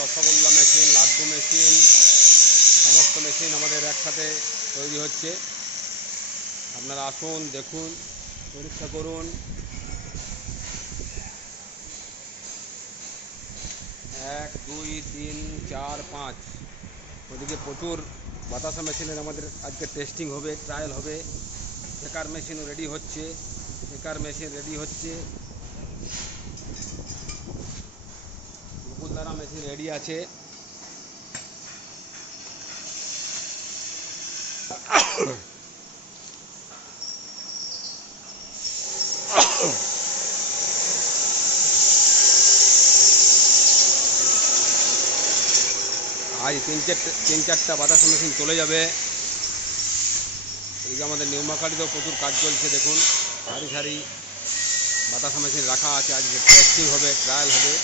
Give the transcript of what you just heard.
Rasgulla machine, laddu machine, সমস্ত machine আমাদের একসাথে তৈরি হচ্ছে। আপনারা আসুন, দেখুন, পরীক্ষা করুন। 1 2 3 4 5 ওদিকে প্রচুর বাতাসা মেশিনের আমাদের আজকে টেস্টিং হবে, ট্রায়াল হবে। শেকার মেশিনও রেডি হচ্ছে, মুকুলদানা মেশিন রেডি আছে। আজ 3-4টা বাতাসা মেশিন চলে যাবে। এই যে আমাদের নিউমাখালীতেও প্রচুর কাজ চলছে, দেখুন সারি সারি বাতাসা মেশিন রাখা আছে। আজকে টেস্টিং হবে, ট্রায়াল হবে।